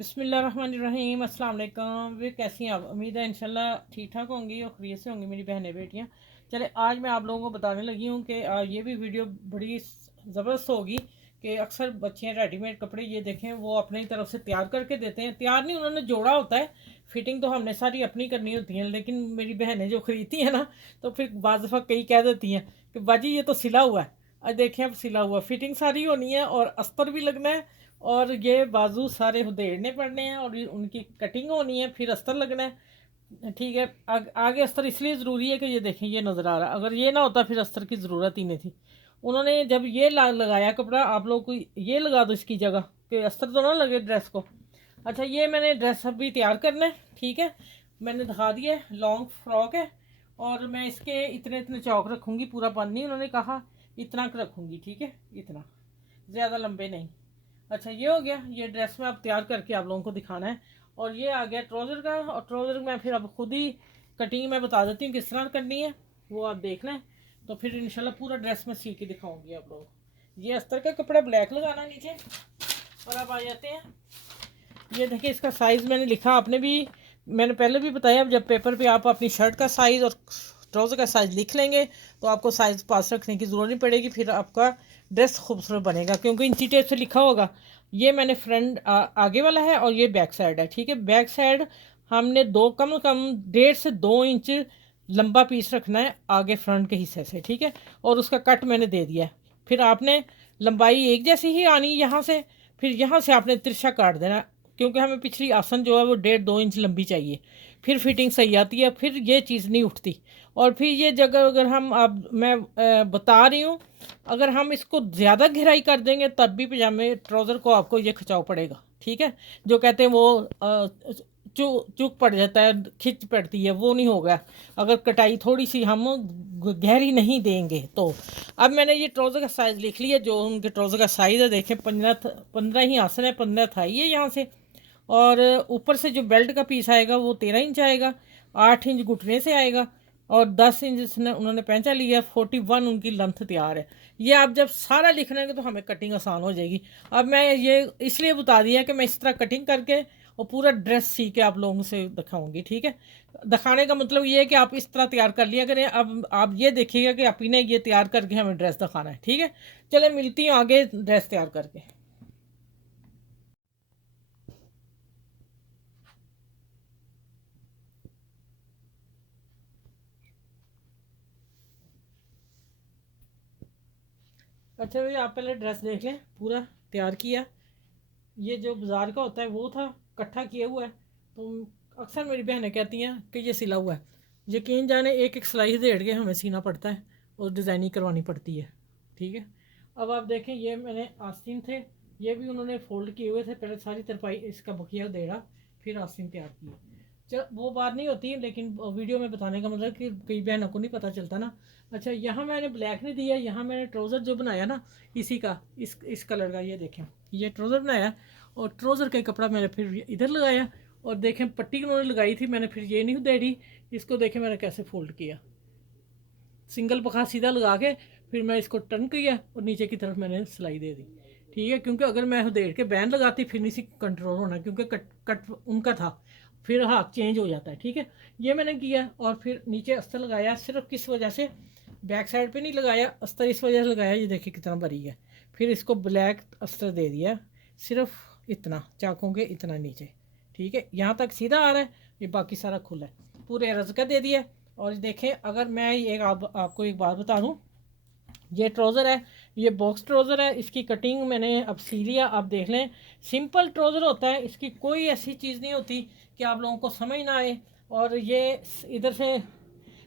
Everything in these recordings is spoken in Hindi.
बिस्मिल्लाहिर्रहमानिर्रहीम अस्सलाम वालेकुम। वे कैसी हैं आप? उम्मीद है इंशाल्लाह ठीक ठाक होंगी और खैरियत से होंगी मेरी बहनें बेटियां। चले आज मैं आप लोगों को बताने लगी हूँ कि ये भी वीडियो बड़ी ज़बरदस्त होगी कि अक्सर बच्चियाँ रेडीमेड कपड़े ये देखें वो अपनी तरफ से तैयार करके देते हैं। तैयार नहीं, उन्होंने जोड़ा होता है, फिटिंग तो हमने सारी अपनी करनी होती है, लेकिन मेरी बहनें जो खरीदती हैं ना तो फिर बाज़ दफ़ा कई कह देती हैं कि बाजी ये तो सिला हुआ है। अब देखें, अब सिला हुआ फिटिंग सारी होनी है और अस्तर भी लगना है और ये बाजू सारे उधेड़ने पड़ने हैं और उनकी कटिंग होनी है, फिर अस्तर लगना है। ठीक है, आगे अस्तर इसलिए ज़रूरी है कि ये देखें ये नज़र आ रहा है, अगर ये ना होता फिर अस्तर की ज़रूरत ही नहीं थी। उन्होंने जब ये लगाया कपड़ा, आप लोग को ये लगा दो इसकी जगह कि अस्तर तो ना लगे ड्रेस को। अच्छा, ये मैंने ड्रेस अभी तैयार करना है। ठीक है, मैंने दिखा दिया है, लॉन्ग फ्रॉक है और मैं इसके इतने इतने चौक रखूँगी, पूरा बंद नहीं, उन्होंने कहा इतना रखूँगी। ठीक है, इतना, ज़्यादा लंबे नहीं। अच्छा, ये हो गया, ये ड्रेस में अब तैयार करके आप लोगों को दिखाना है। और ये आ गया ट्राउज़र का, और ट्राउज़र में फिर अब खुद ही कटिंग मैं बता देती हूँ किस तरह करनी है, वो आप देख लें। तो फिर इंशाल्लाह पूरा ड्रेस में सी के दिखाऊंगी आप लोगों को। ये अस्तर का कपड़ा ब्लैक लगाना नीचे। और अब आ जाते हैं, ये देखिए इसका साइज़ मैंने लिखा, आपने भी, मैंने पहले भी बताया, जब पेपर पे आप अपनी शर्ट का साइज़ और ट्राउज़र का साइज़ लिख लेंगे तो आपको साइज़ पास रखने की ज़रूरत नहीं पड़ेगी, फिर आपका ड्रेस खूबसूरत बनेगा क्योंकि इंची टेप से लिखा होगा। ये मैंने फ्रंट आगे वाला है और ये बैक साइड है। ठीक है, बैक साइड हमने दो कम से कम 1.5 से 2 इंच लंबा पीस रखना है आगे फ्रंट के हिस्से से। ठीक है, और उसका कट मैंने दे दिया है। फिर आपने लंबाई एक जैसी ही आनी यहाँ से, फिर यहाँ से आपने तिरछा काट देना क्योंकि हमें पिछली आसन जो है वो 1.5-2 इंच लंबी चाहिए, फिर फिटिंग सही आती है, फिर ये चीज़ नहीं उठती। और फिर ये जगह अगर हम, अब मैं बता रही हूँ, अगर हम इसको ज़्यादा गहराई कर देंगे तब भी पजामे ट्राउज़र को आपको ये खिंचाव पड़ेगा। ठीक है, जो कहते हैं वो चूक पड़ जाता है, खिंच पड़ती है, वो नहीं होगा अगर कटाई थोड़ी सी हम गहरी नहीं देंगे तो। अब मैंने ये ट्राउज़र का साइज़ लिख लिया, जो उनके ट्राउज़र का साइज़ है देखें, 15 ही आसन है, 15 थाई है यहाँ से। और ऊपर से जो बेल्ट का पीस आएगा वो 13 इंच आएगा, 8 इंच घुटने से आएगा और 10 इंच उन्होंने पैंचा लिया, 41 उनकी लेंथ तैयार है। ये आप जब सारा लिख लेंगे तो हमें कटिंग आसान हो जाएगी। अब मैं ये इसलिए बता दिया कि मैं इस तरह कटिंग करके और पूरा ड्रेस सी के आप लोगों से दिखाऊंगी। ठीक है, दिखाने का मतलब ये है कि आप इस तरह तैयार कर लिया करें। अब आप ये देखिएगा कि आप इन्हें ये तैयार करके हमें ड्रेस दिखाना है। ठीक है, चले मिलती हूँ आगे ड्रेस तैयार करके। अच्छा भाई, आप पहले ड्रेस देख लें, पूरा तैयार किया। ये जो बाज़ार का होता है वो था, इकट्ठा किया हुआ है। तो अक्सर मेरी बहनें कहती हैं कि ये सिला हुआ है। यकीन जाने एक एक सिलाई देड़ के हमें सीना पड़ता है और डिज़ाइनिंग करवानी पड़ती है। ठीक है, अब आप देखें, ये मैंने आस्तीन थे, ये भी उन्होंने फोल्ड किए हुए थे, पहले सारी तरपाई इसका बकिया देड़ा, फिर आस्तीन तैयार की। चल वो बात नहीं होती, लेकिन वीडियो में बताने का मतलब कि कई बहनों को नहीं पता चलता ना। अच्छा, यहाँ मैंने ब्लैक नहीं दिया, यहाँ मैंने ट्राउज़र जो बनाया ना इसी का, इस कलर का, ये देखें ये ट्राउज़र बनाया और ट्राउज़र का कपड़ा मैंने फिर इधर लगाया। और देखें पट्टी उन्होंने लगाई थी, मैंने फिर ये नहीं उधेड़ी, इसको देखें मैंने कैसे फोल्ड किया, सिंगल पखा सीधा लगा के फिर मैं इसको टर्न किया और नीचे की तरफ मैंने सिलाई दे दी। ठीक है, क्योंकि अगर मैं उधेड़ के बैंड लगाती फिर नहीं सी कंट्रोल होना, क्योंकि कट कट उनका था, फिर हाथ चेंज हो जाता है। ठीक है, ये मैंने किया और फिर नीचे अस्तर लगाया, सिर्फ किस वजह से बैक साइड पे नहीं लगाया अस्तर, इस वजह से लगाया, ये देखिए कितना बारीक है। फिर इसको ब्लैक अस्तर दे दिया, सिर्फ इतना चाकों के इतना नीचे। ठीक है, यहाँ तक सीधा आ रहा है, ये बाकी सारा खुला है, पूरे अर्ज का दे दिया। और देखें, अगर मैं एक आपको एक बात बता दूँ, ये ट्राउज़र है, ये बॉक्स ट्राउज़र है, इसकी कटिंग मैंने अब सी लिया। आप देख लें, सिंपल ट्राउज़र होता है, इसकी कोई ऐसी चीज़ नहीं होती कि आप लोगों को समझ ना आए। और ये इधर से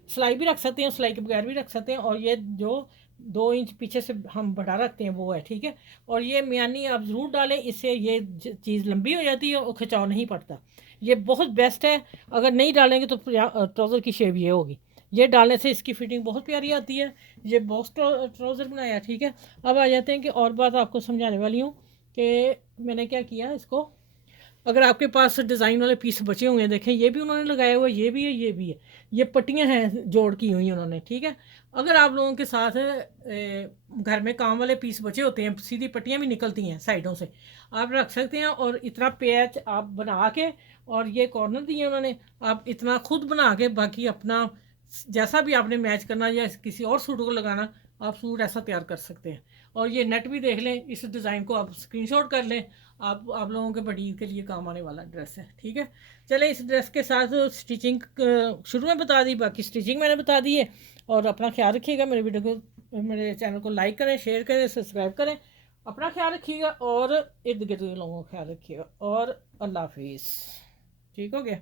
सिलाई भी रख सकते हैं, सिलाई के बगैर भी रख सकते हैं, और ये जो 2 इंच पीछे से हम बढ़ा रखते हैं वो है। ठीक है, और ये मियानी आप ज़रूर डालें, इससे ये चीज़ लंबी हो जाती है और खिंचाव नहीं पड़ता। ये बहुत बेस्ट है, अगर नहीं डालेंगे तो ट्राउज़र की शेप ये होगी, ये डालने से इसकी फिटिंग बहुत प्यारी आती है। ये बॉक्स ट्राउज़र बनाया। ठीक है, अब आ जाते हैं कि और बात आपको समझाने वाली हूँ कि मैंने क्या किया इसको। अगर आपके पास डिज़ाइन वाले पीस बचे हुए हैं, देखें ये भी उन्होंने लगाया हुआ है, ये भी है, ये भी है, ये पट्टियाँ हैं जोड़ की हुई उन्होंने। ठीक है, अगर आप लोगों के साथ घर में काम वाले पीस बचे होते हैं, सीधी पट्टियाँ भी निकलती हैं साइडों से, आप रख सकते हैं। और इतना पैच आप बना के, और ये कॉर्नर दिए उन्होंने, आप इतना खुद बना के, बाकी अपना जैसा भी आपने मैच करना या किसी और सूट को लगाना, आप सूट ऐसा तैयार कर सकते हैं। और ये नेट भी देख लें, इस डिज़ाइन को आप स्क्रीनशॉट कर लें। आप लोगों के बटीक के लिए काम आने वाला ड्रेस है, ठीक है। चले, इस ड्रेस के साथ स्टिचिंग शुरू में बता दी, बाकी स्टिचिंग मैंने बता दी है। और अपना ख्याल रखिएगा, मेरे वीडियो को, मेरे चैनल को लाइक करें, शेयर करें, सब्सक्राइब करें। अपना ख्याल रखिएगा और इर्द गिर्द लोगों का ख्याल रखिएगा। और अल्लाह हाफिज़। ठीक हो गया।